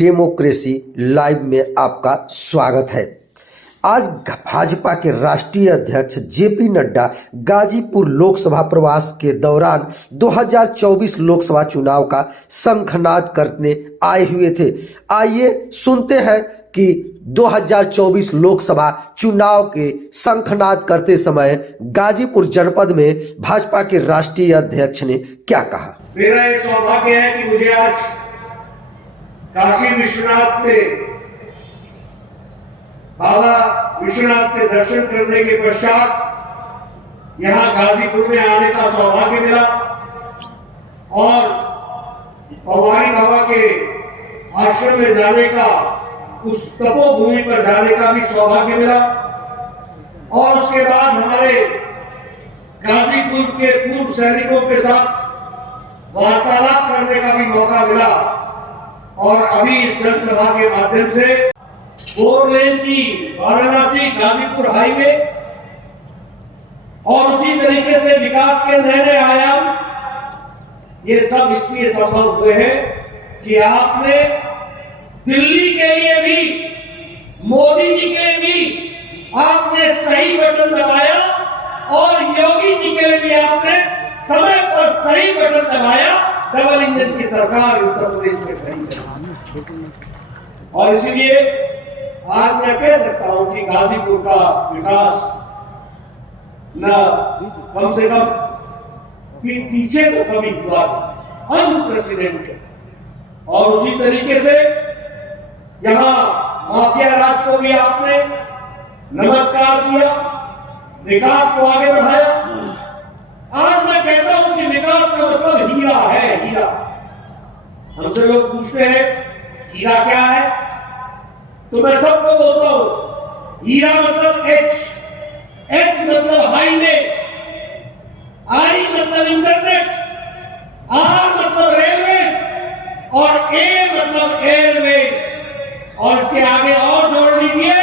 Democracy live में आपका स्वागत है। आज भाजपा के राष्ट्रीय अध्यक्ष जेपी नड्डा गाजीपुर लोकसभा प्रवास के दौरान 2024 लोकसभा चुनाव का शंखनाद करने आए हुए थे। आइए सुनते हैं कि 2024 लोकसभा चुनाव के शंखनाद करते समय गाजीपुर जनपद में भाजपा के राष्ट्रीय अध्यक्ष ने क्या कहा। मेरा एक सौभाग्य है कि मुझे आज काशी विश्वनाथ के बाबा विश्वनाथ के दर्शन करने के पश्चात यहाँ गाजीपुर में आने का सौभाग्य मिला और पवारी बाबा के आश्रम में जाने का, उस तपोभूमि पर जाने का भी सौभाग्य मिला और उसके बाद हमारे गाजीपुर के पूर्व सैनिकों के साथ वार्तालाप करने का भी मौका मिला और अभी इस जनसभा के माध्यम से 4 लेन की वाराणसी गाजीपुर हाईवे और उसी तरीके से विकास के नए नए आयाम, ये सब इसलिए संभव हुए हैं कि आपने दिल्ली के लिए भी, मोदी जी के लिए भी आपने सही बटन दबाया और योगी जी के लिए भी आपने समय पर सही बटन दबाया। डबल इंजन की सरकार उत्तर प्रदेश में खड़ी है और इसलिए आज मैं कह सकता हूं कि गाजीपुर का विकास न कम से कम पीछे तो कभी हुआ था, अनप्रेसिडेंटेड। और उसी तरीके से यहां माफिया राज को भी आपने नमस्कार किया, विकास को आगे बढ़ाया। आज मैं कहता हूं कि विकास का मतलब हीरा है, हीरा। हमसे लोग पूछते हैं हीरा क्या है, तो मैं सबको बोलता हूं हीरा मतलब एच मतलब हाईवे, आई मतलब इंटरनेट, आर मतलब रेलवेज और ए मतलब एयरवेज। और इसके आगे और जोड़ लीजिए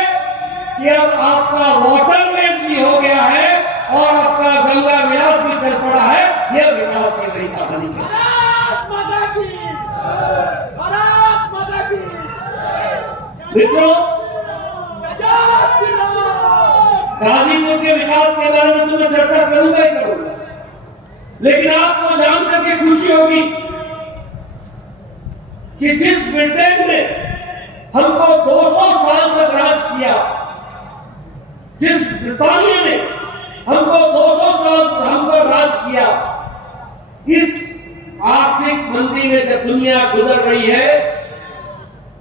कि अब आपका वाटरवेज भी हो गया है और आपका गंगा विलास भी चल पड़ा है। यह विकास की नई कहानी है। मित्रों, गाजीपुर के विकास के बारे में तो मैं चर्चा करूंगा ही करूंगा, लेकिन आपको जान करके खुशी होगी कि जिस ब्रिटेन ने हमको 200 साल तक राज किया, जिस ब्रिटानिया ने हमको 200 साल हम पर राज किया, इस आर्थिक मंदी में जब दुनिया गुजर रही है,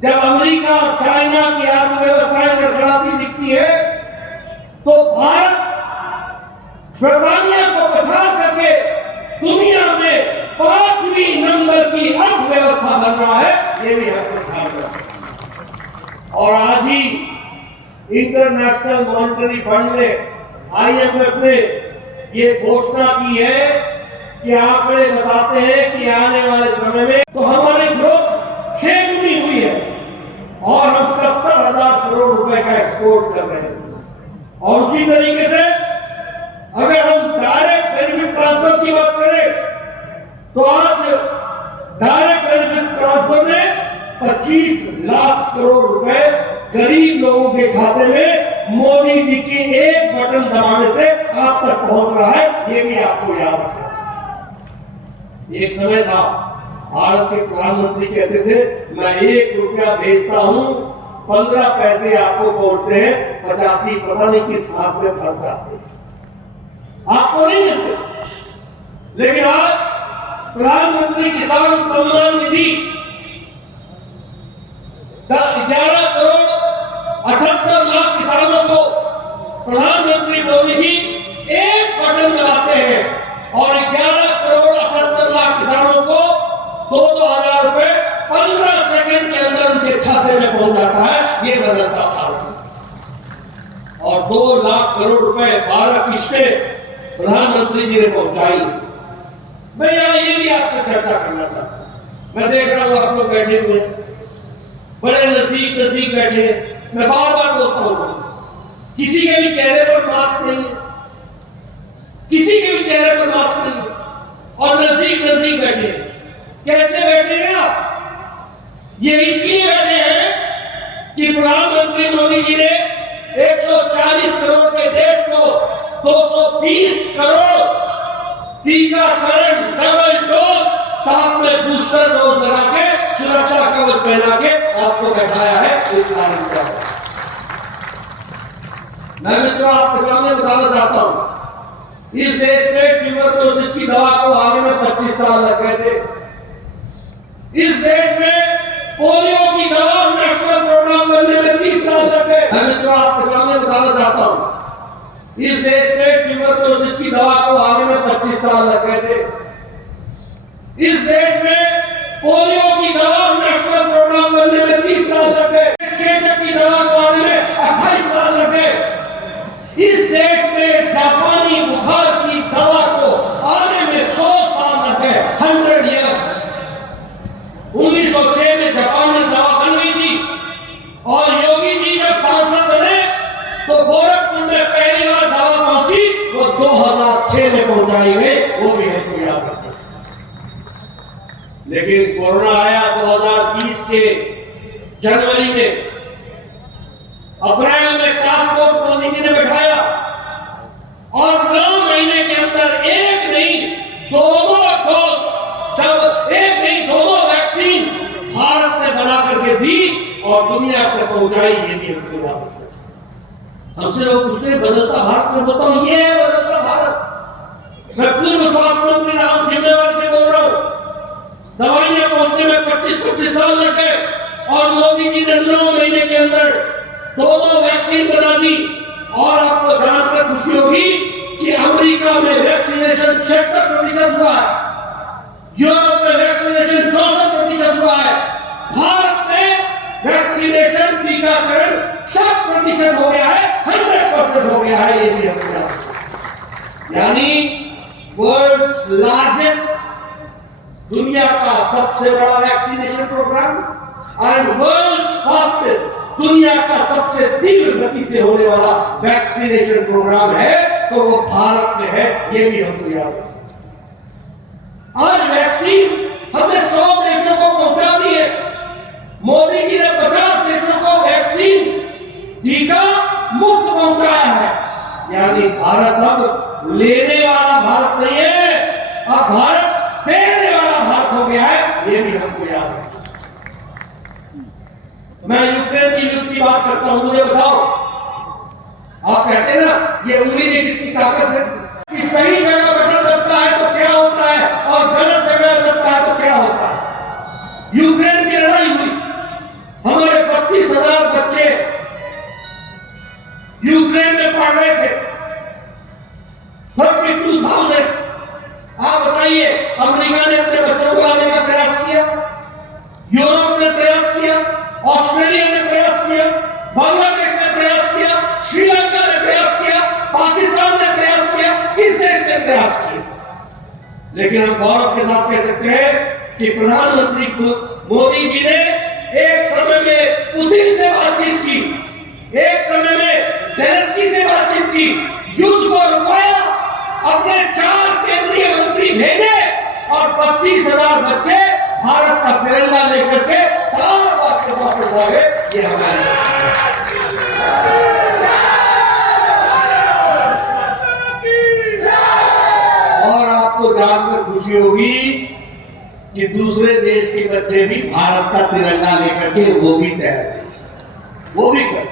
जब अमेरिका और चाइना की अर्थव्यवस्थाएं लड़खड़ाती दिखती है, तो भारत ब्रिटानिया को पछाड़ करके दुनिया में 5वीं नंबर की अर्थव्यवस्था बन रहा है। ये भी आपको ध्यान रखना। और आज ही इंटरनेशनल मॉनेटरी फंड ने, IMF ने ये घोषणा की है कि आंकड़े बताते हैं कि आने वाले समय में तो हमारी ग्रोथ 6 गुनी हुई है और हम 70,000 करोड़ रुपए का एक्सपोर्ट कर रहे हैं। और उसी तरीके से अगर हम डायरेक्ट बेनिफिट ट्रांसफर की बात करें तो आज डायरेक्ट बेनिफिट ट्रांसफर में 25 लाख करोड़ रुपए गरीब लोगों के खाते में मोदी जी की एक बटन दबाने से आप तक पहुंच रहा है। ये भी आपको याद रखना। एक समय था भारत के प्रधानमंत्री कहते थे मैं 1 रुपया भेजता हूं, 15 पैसे आपको पहुंचते हैं, 85 पता नहीं किस हाथ में फंस जाते, आपको नहीं मिलते। लेकिन आज प्रधानमंत्री किसान सम्मान निधि 11 करोड़ 78 लाख किसानों को प्रधानमंत्री मोदी जी एक बटन दबाते हैं और 11 करोड़ 78 लाख किसानों को 2,000 रुपए 15 सेकंड के अंदर उनके खाते में पहुंच जाता है। ये बदलता भारत। और 2 लाख करोड़ रुपए 12 किस्तें प्रधानमंत्री जी ने पहुंचाई। मैं यहां ये भी आपसे चर्चा करना चाहता हूं। मैं देख रहा हूं आप लोग बैठे हुए, बड़े नजदीक बैठे हैं। मैं बार बार बोलता हूं किसी के भी चेहरे पर मास्क नहीं है, किसी के भी चेहरे पर मास्क नहीं है और नजदीक बैठे। कैसे बैठे हैं आप? ये इसलिए बैठे 20 करोड़ टीकाकरण डबल डोज साथ में बूस्टर डोज लगा के सुरक्षा कवच पहना के आपको बैठाया है। इस कारण से मैं मित्रों आपके सामने बताना चाहता हूं, इस देश में ट्यूबरकुलोसिस की दवा को आने में 25 साल लग गए थे। इस देश में पोलियो की दवा नेशनल प्रोग्राम बनने में 30 साल लग गए। मैं मित्रों आपके सामने बताना चाहता हूं, इस देश में ट्यूबरकुलोसिस की दवा को आने में 25 साल लग गए थे। इस देश में पोलियो की दवा नेशनल प्रोग्राम बनने में 30 साल लग गए। चेचक की दवा को आने में 28 साल लग गए। इस देश में जापानी बुखार की दवा को आने में 100 साल लग गए, 100 इयर्स। 1906 में जापान में दवा बन गई थी और योगी जी जब सांसद बने तो गोरखपुर में पहली बार दवा पहुंची, वो 2006 में पहुंचाई गई, वो भी हमको याद रखना। लेकिन कोरोना आया 2020 के जनवरी में, अप्रैल में टास्क फोर्स मोदी जी ने बैठाया और 9 महीने के अंदर एक नहीं दो डोज, एक नहीं दो वैक्सीन भारत ने बना करके दी और दुनिया तक पहुंचाई। ये भी हमको याद रखना। हमसे लोग पूछते हैं बदलता भारत, में बोलता हूं ये है बदलता भारत। मैं पूर्व स्वास्थ्य मंत्री रहा हूं, जिम्मेवारी से बोल रहा हूं। दवाइयां पहुंचने में 25 साल लग गए और मोदी जी ने 9 महीने के अंदर 2 वैक्सीन बना दी। और आपको जानकर खुशी होगी कि अमेरिका में वैक्सीनेशन 76% हुआ है, यूरोप में वैक्सीनेशन 64% हुआ है, भारत में वैक्सीनेशन टीकाकरण 100% हो गया है, 100% हो गया है। ये भी हमको याद है। यानी वर्ल्ड्स लार्जेस्ट, दुनिया का सबसे बड़ा vaccination programme and world's fastest, दुनिया का सबसे तीव्र गति से होने वाला वैक्सीनेशन प्रोग्राम है तो वो भारत में है। ये भी हमको याद रखना। आज वैक्सीन हमने 100 देशों को पहुंचा दी है। मोदी जी ने 50 देशों को वैक्सीन टीका मुफ्त पहुंचाया है। यानी भारत अब लेने वाला भारत नहीं है, अब भारत देने वाला भारत हो गया है। ये भी हमको याद है। मैं यूक्रेन की युद्ध की बात करता हूं, मुझे बताओ, आप कहते हैं ना ये उंगली में कितनी ताकत है कि सही जगह बटन दबता है तो क्या होता है और गलत जगह दबता है तो क्या होता है। यूक्रेन की लड़ाई हुई, हमारे 32,000 बच्चे यूक्रेन में पढ़ रहे थे, 32,000। आप बताइए, अमेरिका ने अपने बच्चों को लाने का प्रयास किया, यूरोप ने प्रयास किया, ऑस्ट्रेलिया ने प्रयास किया, बांग्लादेश ने प्रयास किया, श्रीलंका ने प्रयास किया, पाकिस्तान ने प्रयास किया, किस देश ने प्रयास किया। लेकिन हम गौरव के साथ कह सकते हैं कि प्रधानमंत्री मोदी जी ने एक समय में पुतिन से बातचीत की, एक समय में ज़ेलेंस्की से बातचीत की, युद्ध को रुकवाया, अपने 4 केंद्रीय मंत्री भेजे और 32,000 बच्चे भारत का तिरंगा लेकर के साफ वापस आ गए। ये हमारे और आपको जानकर खुशी होगी कि दूसरे देश के बच्चे भी भारत का तिरंगा लेकर के वो भी तैर गए, वो भी कर।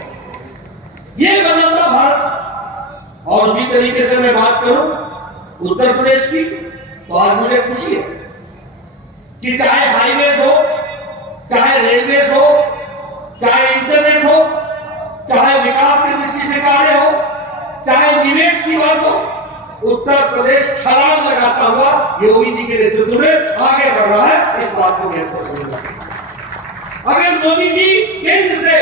ये बदलता भारत। और उसी तरीके से मैं बात करूं उत्तर प्रदेश की, तो आज मुझे खुशी है कि चाहे हाईवे हो, चाहे रेलवे हो, चाहे इंटरनेट हो, चाहे विकास की दृष्टि से कार्य हो, चाहे निवेश की बात हो, उत्तर प्रदेश छलांग लगाता हुआ योगी जी के नेतृत्व में आगे बढ़ रहा है। इस बात को बेहतर समझना। अगर मोदी जी केंद्र से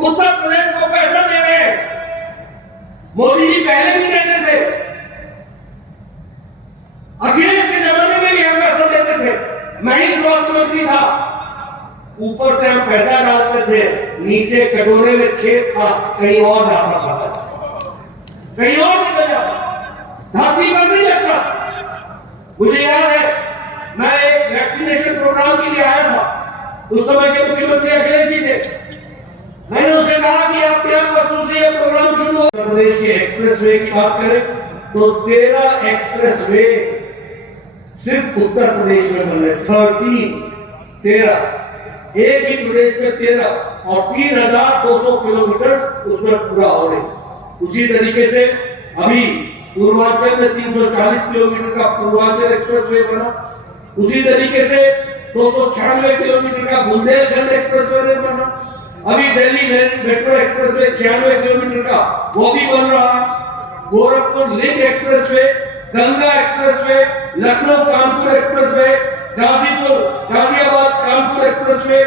उत्तर प्रदेश को पैसा दे रहे हैं, मोदी जी पहले भी देते थे, अखिलेश के जमाने में भी हम पैसा देते थे, मैं ही स्वास्थ्य मंत्री था, ऊपर से हम पैसा डालते थे, नीचे कटोरे में छेद था, कहीं और जाता था पैसा, कहीं और निकल जाता था, धरती पर नहीं लगता। मुझे याद है मैं एक वैक्सीनेशन प्रोग्राम के लिए आया था, उस समय के मुख्यमंत्री अखिलेश जी थे। मैंने उनसे कहा कि आप यहाँ परसों से ये प्रोग्राम शुरू हो। उत्तर प्रदेश के एक्सप्रेसवे की बात करें, तो 13 एक्सप्रेसवे सिर्फ उत्तर प्रदेश में बन रहे। 13 एक ही प्रदेश में 13 और 3,200 किलोमीटर उसमें पूरा हो रहे। उसी तरीके से अभी पूर्वांचल में 340 किलोमीटर का पूर्वांचल एक्सप्रेसवे बना। उसी तरीके से 296 किलोमीटर का बुंदेलखंड एक्सप्रेसवे बना। अभी दिल्ली मेट्रो एक्सप्रेसवे 96 किलोमीटर का वो भी बन रहा है। Gorakhpur link expressway, Ganga expressway, Lucknow Kanpur expressway, Ghaziabad Kanpur expressway,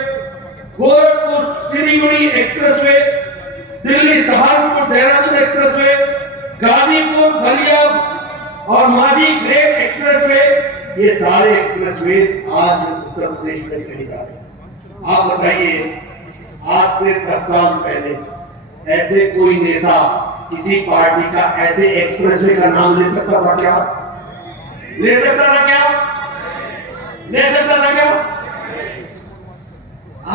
Gorakhpur Siliguri expressway, Delhi Saharanpur Dehradun expressway, Ghazipur Ballia और माझी ग्रेट एक्सप्रेसवे, ये सारे एक्सप्रेसवे आज उत्तर प्रदेश में कहे जा रहे हैं। आप बताइए, आज से 10 साल पहले ऐसे कोई नेता किसी पार्टी का ऐसे एक्सप्रेसवे का नाम ले सकता था क्या? ले सकता था क्या? ले सकता था क्या?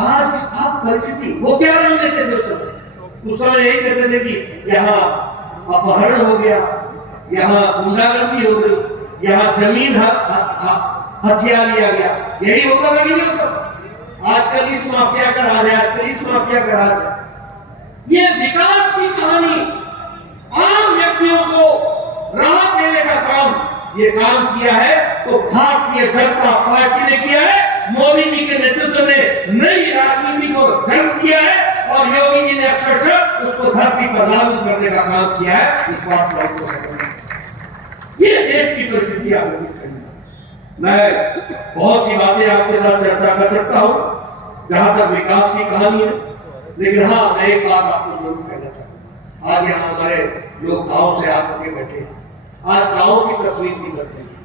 आज आप परिस्थिति, वो क्या नाम लेते थे उस समय यही कहते थे कि यहाँ अपहरण हो गया, यहाँ गुंडागर्दी हो गई, यहाँ जमीन हथिया लिया गया। यही होता था कि नहीं होता था? आजकल इस माफिया का राज है, आजकल इस माफिया का राज है। ये विकास की कहानी, आम व्यक्तियों को राहत देने का काम ये काम किया है तो भारतीय जनता पार्टी ने किया है। मोदी जी के नेतृत्व ने नई राजनीति को जन्म दिया है और योगी जी ने अक्षरशः उसको धरती पर लागू करने का काम किया है। इस बात को ये देश की परिस्थिति आपको मैं बहुत सी बातें आपके साथ चर्चा कर सकता हूं जहां तक विकास की कहानी है, लेकिन हाँ, मैं एक बात आपको जरूर कहना चाहूंगा। आज यहाँ हमारे लोग गांव से आकर के बैठे, आज गांव की तस्वीर भी बदली है।